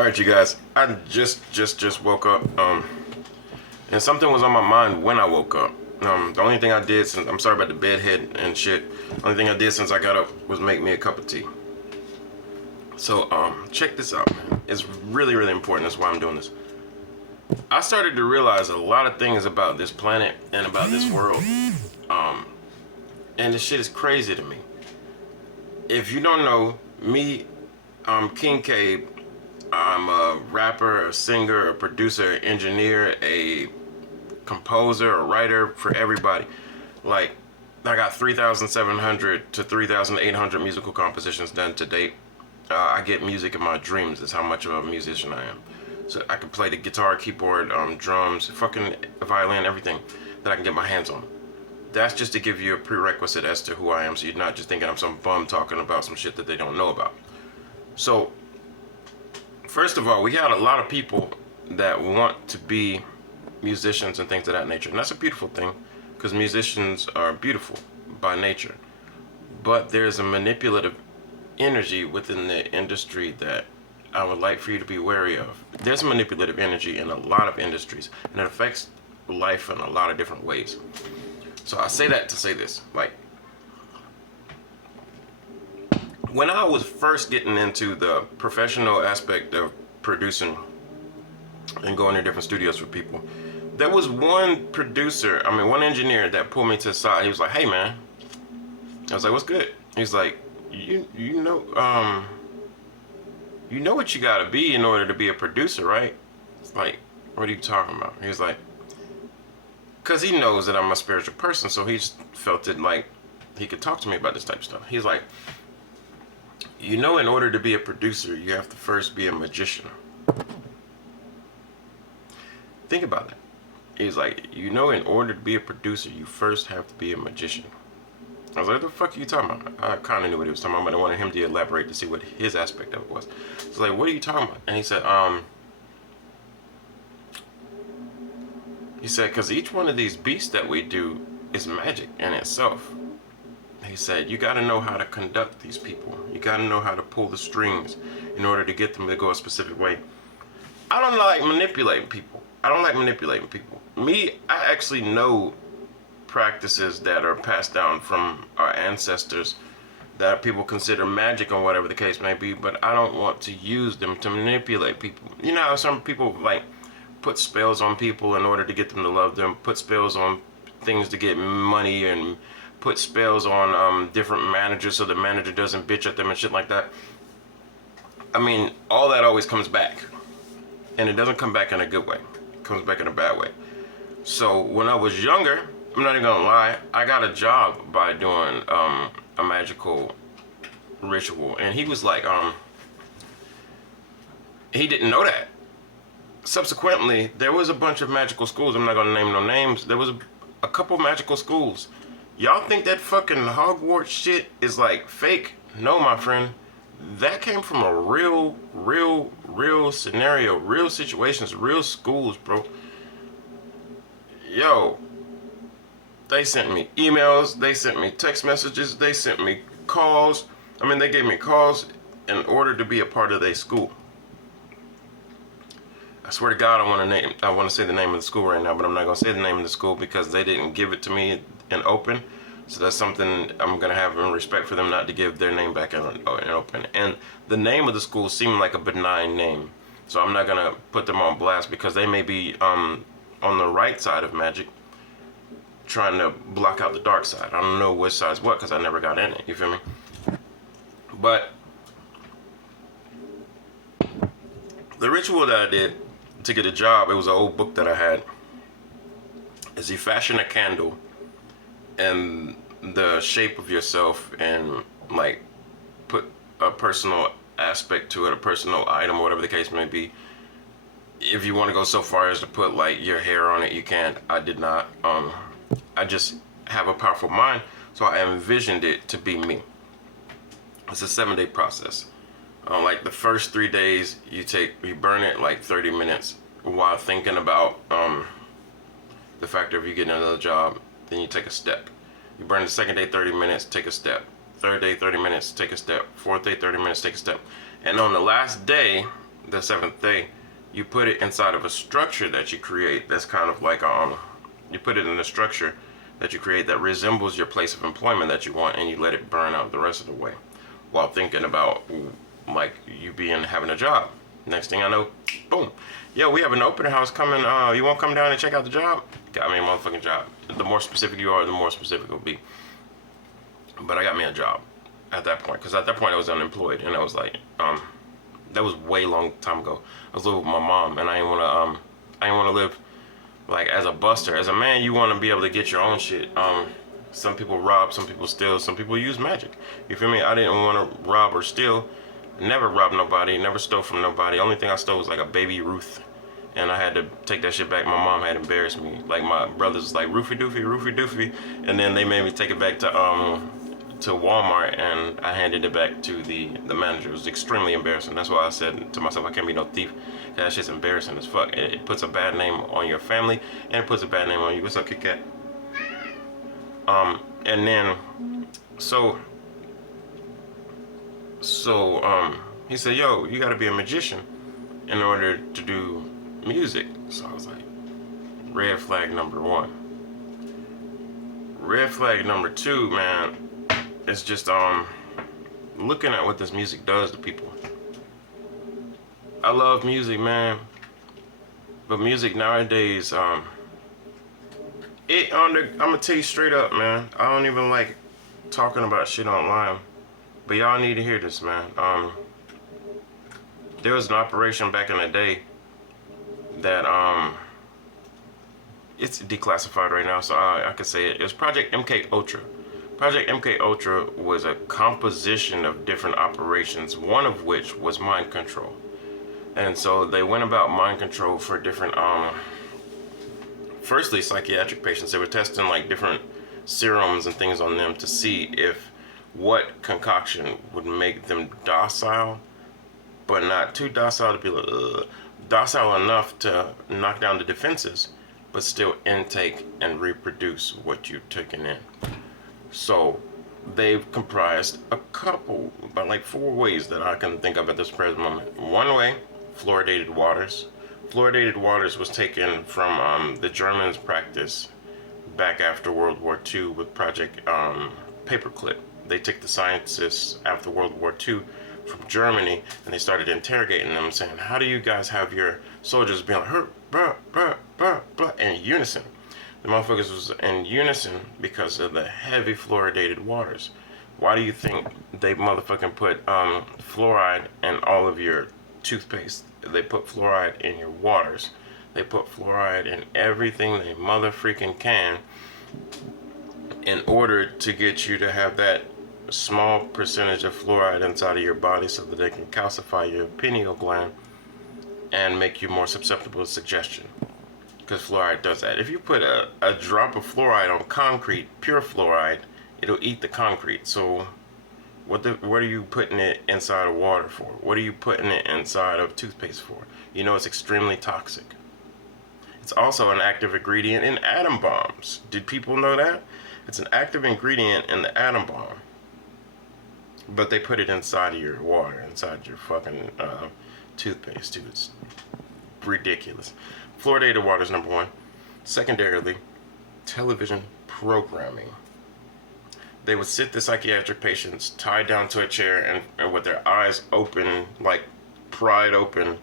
All right, you guys. I just woke up. And something was on my mind when I woke up. The only thing I did since I'm sorry about the bedhead and shit. Only thing I did since I got up was make me a cup of tea. So check this out, man. It's really important. That's why I'm doing this. I started to realize a lot of things about this planet and about this world. And this shit is crazy to me. If you don't know me, King Cabe. I'm a rapper, a singer, a producer, an engineer, a composer, a writer for everybody. Like, I got 3,700 to 3,800 musical compositions done to date. I get music in my dreams. That's how much of a musician I am. So I can play the guitar, keyboard, drums, fucking violin, everything that I can get my hands on. That's just to give you a prerequisite as to who I am, so you're not just thinking I'm some bum talking about some shit that they don't know about. So, first of all, we got a lot of people that want to be musicians and things of that nature. And that's a beautiful thing, because musicians are beautiful by nature. But there's a manipulative energy within the industry that I would like for you to be wary of. There's manipulative energy in a lot of industries, and it affects life in a lot of different ways. So I say that to say this. Like, when I was first getting into the professional aspect of producing and going to different studios for people, there was one one engineer that pulled me to the side. He was like, "Hey, man." I was like, "What's good?" He's like, you know what you gotta be in order to be a producer, right?" It's like, "What are you talking about?" He was like, "Cause he knows that I'm a spiritual person, so he just felt it like he could talk to me about this type of stuff." He's like, in order to be a producer, you have to first be a magician. Think about that. He's like, in order to be a producer, you first have to be a magician. I was like, what the fuck are you talking about? I kind of knew what he was talking about, but I wanted him to elaborate to see what his aspect of it was. So like, what are you talking about? And he said, because each one of these beats that we do is magic in itself. He said, you got to know how to conduct these people. You got to know how to pull the strings in order to get them to go a specific way. I don't like manipulating people. Me, I actually know practices that are passed down from our ancestors that people consider magic or whatever the case may be, but I don't want to use them to manipulate people. You know how some people like put spells on people in order to get them to love them, put spells on things to get money, and put spells on different managers so the manager doesn't bitch at them and shit like that. I mean, all that always comes back. And it doesn't come back in a good way. It comes back in a bad way. So when I was younger, I'm not even gonna lie, I got a job by doing a magical ritual. And he was like, he didn't know that. Subsequently, there was a bunch of magical schools. I'm not gonna name no names. There was a couple magical schools. Y'all think that fucking Hogwarts shit is like fake? No, my friend. That came from a real scenario, real situations, real schools, bro. Yo, they sent me emails, they sent me text messages, they sent me calls. I mean, they gave me calls in order to be a part of their school. I swear to God, I want to say the name of the school right now, but I'm not gonna say the name of the school because they didn't give it to me in open. So that's something I'm gonna have in respect for them not to give their name back in open. And the name of the school seemed like a benign name, so I'm not gonna put them on blast because they may be on the right side of magic, trying to block out the dark side. I don't know which side's what because I never got in it. You feel me? But the ritual that I did to get a job, it was an old book that I had. Is you fashion a candle and the shape of yourself and like put a personal aspect to it, a personal item, or whatever the case may be. If you want to go so far as to put like your hair on it, you can. I did not. I just have a powerful mind, so I envisioned it to be me. It's a 7-day process. Like the first 3 days, you burn it like 30 minutes while thinking about the factor of you getting another job. Then you take a step. You burn the second day 30 minutes, take a step. Third day 30 minutes, take a step. Fourth day 30 minutes, take a step. And on the last day, the seventh day, you put it inside of a structure that you create that's kind of like you put it in a structure that you create that resembles your place of employment that you want, and you let it burn out the rest of the way while thinking about like you being having a job. Next thing I know, boom, yo, we have an open house coming. You want to come down and check out the job? Got me a motherfucking job. The more specific you are, the more specific it'll be. But I got me a job at that point, because at that point I was unemployed, and I was like, that was way long time ago. I was living with my mom, and I didn't want to live like as a buster. As a man, you want to be able to get your own shit. Some people rob, some people steal, some people use magic. You feel me? I didn't want to rob or steal. Never robbed nobody, never stole from nobody. Only thing I stole was like a baby Ruth, and I had to take that shit back. My mom had embarrassed me. Like my brothers was like, Roofy Doofy, and then they made me take it back to Walmart, and I handed it back to the manager. It was extremely embarrassing. That's why I said to myself, I can't be no thief. That shit's embarrassing as fuck. It puts a bad name on your family, and it puts a bad name on you. What's up, Kit Kat? And then, so he said, yo, you gotta be a magician in order to do music. So I was like, red flag number one. Red flag number two, man, it's just looking at what this music does to people. I love music, man, but music nowadays, I'm gonna tell you straight up, man, I don't even like talking about shit online, but y'all need to hear this, man. There was an operation back in the day that it's declassified right now, so I can say it. It was Project MK Ultra. Project MK Ultra was a composition of different operations, one of which was mind control. And so they went about mind control for different, firstly, psychiatric patients. They were testing like different serums and things on them to see if what concoction would make them docile, but not too docile to be like, docile enough to knock down the defenses, but still intake and reproduce what you've taken in. So they've comprised a couple, about like 4 ways that I can think of at this present moment. One way, fluoridated waters. Fluoridated waters was taken from the Germans' practice back after World War II with Project Paperclip. They took the scientists after World War II from Germany, and they started interrogating them, saying, how do you guys have your soldiers being like, blah, blah, blah, blah, in unison? The motherfuckers was in unison because of the heavy fluoridated waters. Why do you think they motherfucking put fluoride in all of your toothpaste? They put fluoride in your waters. They put fluoride in everything they motherfreaking can in order to get you to have that small percentage of fluoride inside of your body so that they can calcify your pineal gland and make you more susceptible to suggestion. Because fluoride does that. If you put a drop of fluoride on concrete, pure fluoride, it'll eat the concrete. So what are you putting it inside of water for? What are you putting it inside of toothpaste for? You know it's extremely toxic. It's also an active ingredient in atom bombs. Did people know that? It's an active ingredient in the atom bomb. But they put it inside of your water, inside your fucking toothpaste too. It's ridiculous. Fluoridated water is number one. Secondarily, television programming. They would sit the psychiatric patients tied down to a chair and with their eyes open, like pried open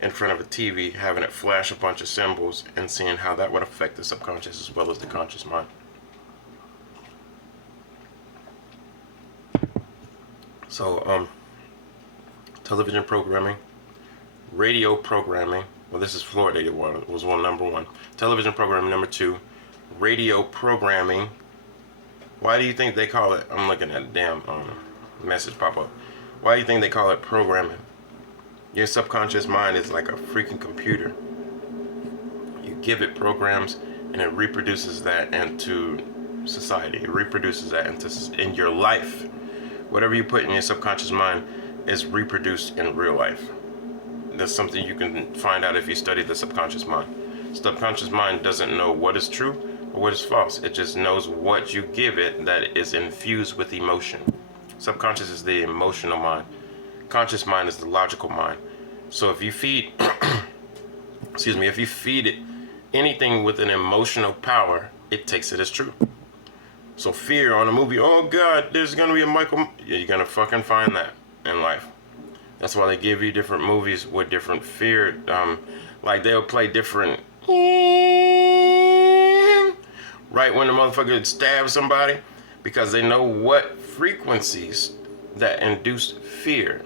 in front of a TV, having it flash a bunch of symbols and seeing how that would affect the subconscious as well as the conscious mind. So, television programming, radio programming. Well, this is fluoridated water, was number one. Television programming, number two. Radio programming. Why do you think they call it? I'm looking at a damn message pop up. Why do you think they call it programming? Your subconscious mind is like a freaking computer. You give it programs, and it reproduces that into society. It reproduces that in your life. Whatever you put in your subconscious mind is reproduced in real life. That's something you can find out if you study the subconscious mind. Subconscious mind doesn't know what is true or what is false. It just knows what you give it that is infused with emotion. Subconscious is the emotional mind. Conscious mind is the logical mind. So if you feed, excuse me, if you feed it anything with an emotional power, it takes it as true. So fear on a movie, oh God, there's gonna be a Michael. Yeah, you're gonna fucking find that in life. That's why they give you different movies with different fear. Like they'll play different right when the motherfucker stabs somebody, because they know what frequencies that induce fear,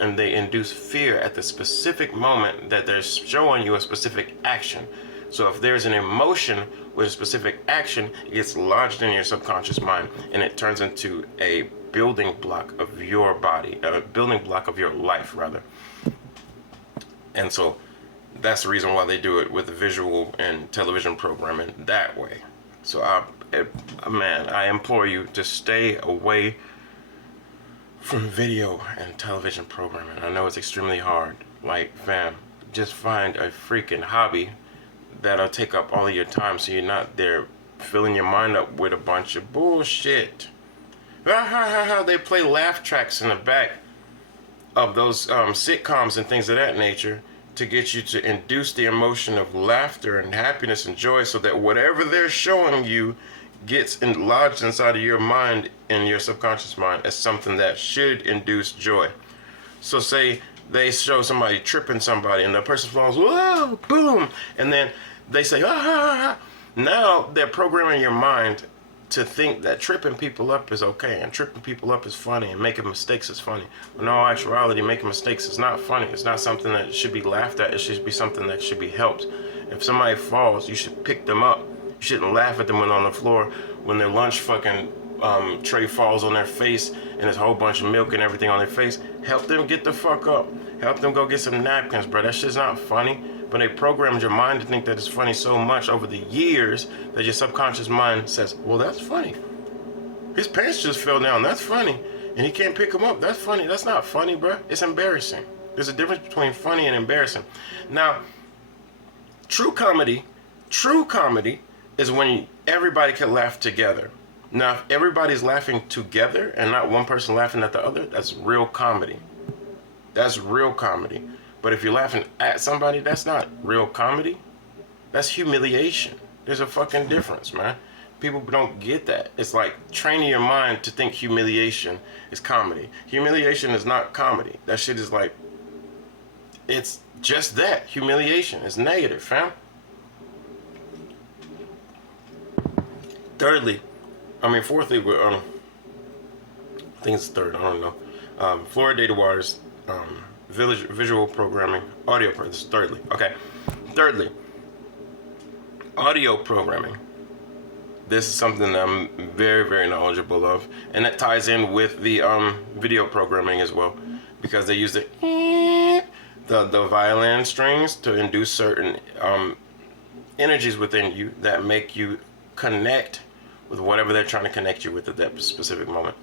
and they induce fear at the specific moment that they're showing you a specific action. So if there's an emotion with a specific action, it gets lodged in your subconscious mind, and it turns into a building block of your body, a building block of your life, rather. And so that's the reason why they do it with the visual and television programming that way. So I implore you to stay away from video and television programming. I know it's extremely hard. Like, fam, just find a freaking hobby that'll take up all of your time, so you're not there filling your mind up with a bunch of bullshit. They play laugh tracks in the back of those sitcoms and things of that nature to get you to induce the emotion of laughter and happiness and joy, so that whatever they're showing you gets lodged inside of your mind and your subconscious mind as something that should induce joy. So say they show somebody tripping somebody and the person falls, whoa, boom, and then they say, now they're programming your mind to think that tripping people up is okay, and tripping people up is funny, and making mistakes is funny. When in all actuality, making mistakes is not funny. It's not something that should be laughed at. It should be something that should be helped. If somebody falls, you should pick them up. You shouldn't laugh at them when on the floor, when their lunch fucking tray falls on their face and there's a whole bunch of milk and everything on their face. Help them get the fuck up. Help them go get some napkins, bro. That shit's not funny. But they programmed your mind to think that it's funny so much over the years that your subconscious mind says, well, that's funny. His pants just fell down. That's funny. And he can't pick them up. That's funny. That's not funny, bro. It's embarrassing. There's a difference between funny and embarrassing. Now, true comedy is when everybody can laugh together. Now, if everybody's laughing together and not one person laughing at the other, that's real comedy. That's real comedy. But if you're laughing at somebody, that's not real comedy. That's humiliation. There's a fucking difference, man. People don't get that. It's like training your mind to think humiliation is comedy. Humiliation is not comedy. That shit is like, it's just that. Humiliation is negative, fam. Fourthly, I think it's third, I don't know. Fluoridated waters, visual programming, audio programming. This is thirdly. Okay. Thirdly, audio programming. This is something that I'm very, very knowledgeable of, and that ties in with the video programming as well, because they use the violin strings to induce certain energies within you that make you connect with whatever they're trying to connect you with at that specific moment.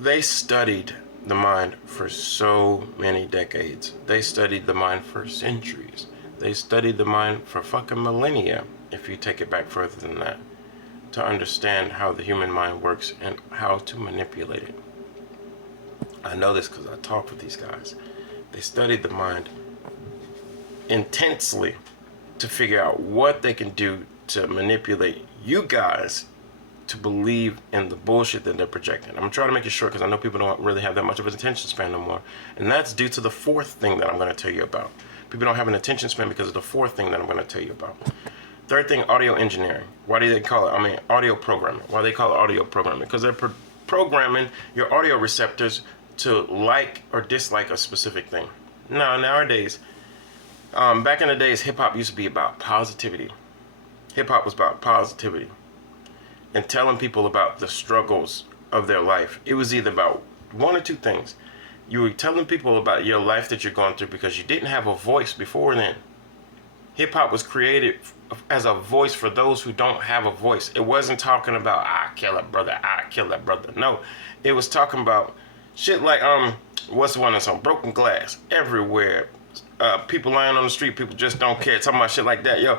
They studied the mind for so many decades. They studied the mind for centuries. They studied the mind for fucking millennia, if you take it back further than that, to understand how the human mind works and how to manipulate it. I know this because I talk with these guys. They studied the mind intensely to figure out what they can do to manipulate you guys to believe in the bullshit that they're projecting. I'm trying to make it short because I know people don't really have that much of an attention span no more. And that's due to the fourth thing that I'm going to tell you about. People don't have an attention span because of the fourth thing that I'm going to tell you about. Third thing, audio engineering. Why do they call it? Audio programming. Why do they call it audio programming? Because they're programming your audio receptors to like or dislike a specific thing. Now, nowadays, back in the days, hip-hop used to be about positivity. Hip-hop was about positivity and telling people about the struggles of their life. It was either about one or two things. You were telling people about your life that you're going through because you didn't have a voice before then. Hip-hop was created as a voice for those who don't have a voice. It wasn't talking about, I kill that brother, I kill that brother. No, it was talking about shit like, what's the one that's on Broken Glass everywhere. People lying on the street, people just don't care. Talking about shit like that, yo.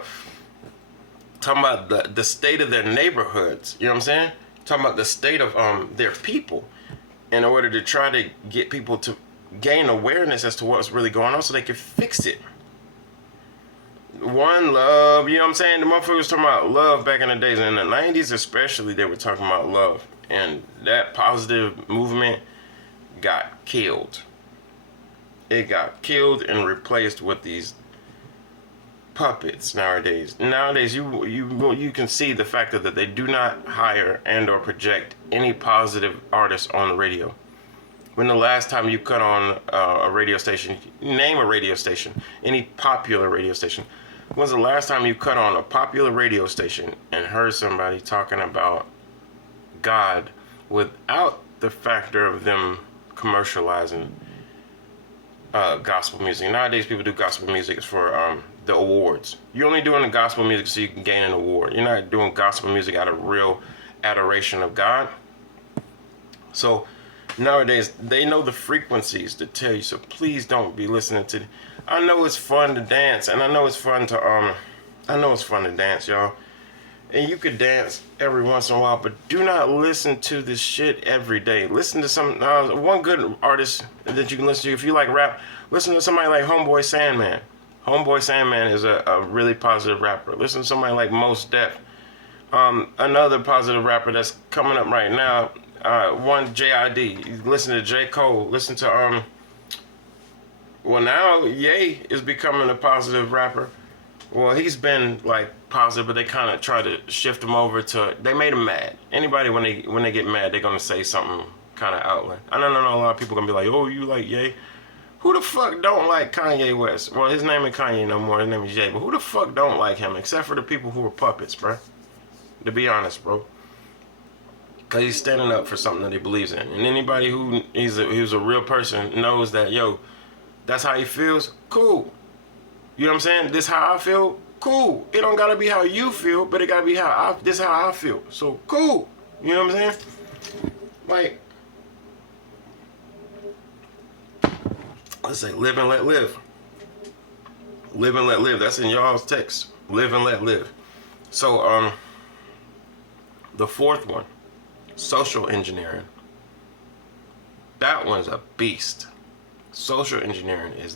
Talking about the state of their neighborhoods, you know what I'm saying? Talking about the state of their people, in order to try to get people to gain awareness as to what's really going on so they can fix it. One love, you know what I'm saying? The motherfuckers was talking about love back in the days. In the 90s especially, they were talking about love. And that positive movement got killed. It got killed and replaced with these puppets nowadays. Nowadays, you can see the fact that they do not hire and or project any positive artists on the radio. When the last time you cut on a radio station, name a radio station, any popular radio station. When's the last time you cut on a popular radio station and heard somebody talking about God without the factor of them commercializing gospel music? Nowadays, people do gospel music for the awards. You're only doing the gospel music so you can gain an award. You're not doing gospel music out of real adoration of God. So nowadays, they know the frequencies to tell you. So please don't be listening to. I know it's fun to dance, and I know it's fun to dance, y'all. And you could dance every once in a while, but do not listen to this shit every day. Listen to some one good artist that you can listen to. If you like rap, listen to somebody like Homeboy Sandman. Homeboy Sandman is a really positive rapper. Listen to somebody like Mos Def. Another positive rapper that's coming up right now, one J.I.D. Listen to J. Cole. Listen to well, now Ye is becoming a positive rapper. Well, he's been like positive, but they kind of try to shift him over to. They made him mad. Anybody when they get mad, they're gonna say something kind of outland. I don't know. A lot of people gonna be like, "Oh, you like Ye?" Who the fuck don't like Kanye West? Well, his name ain't Kanye no more. His name is Ye. But who the fuck don't like him except for the people who are puppets, bro? To be honest, bro. Cause he's standing up for something that he believes in, and anybody who's a real person knows that, yo, that's how he feels. Cool. You know what I'm saying? This how I feel. Cool. It don't gotta be how you feel, but it gotta be this how I feel. So cool. You know what I'm saying? Like, let's say live and let live. Live and let live. That's in y'all's text. Live and let live. So the fourth one, social engineering. That one's a beast. Social engineering is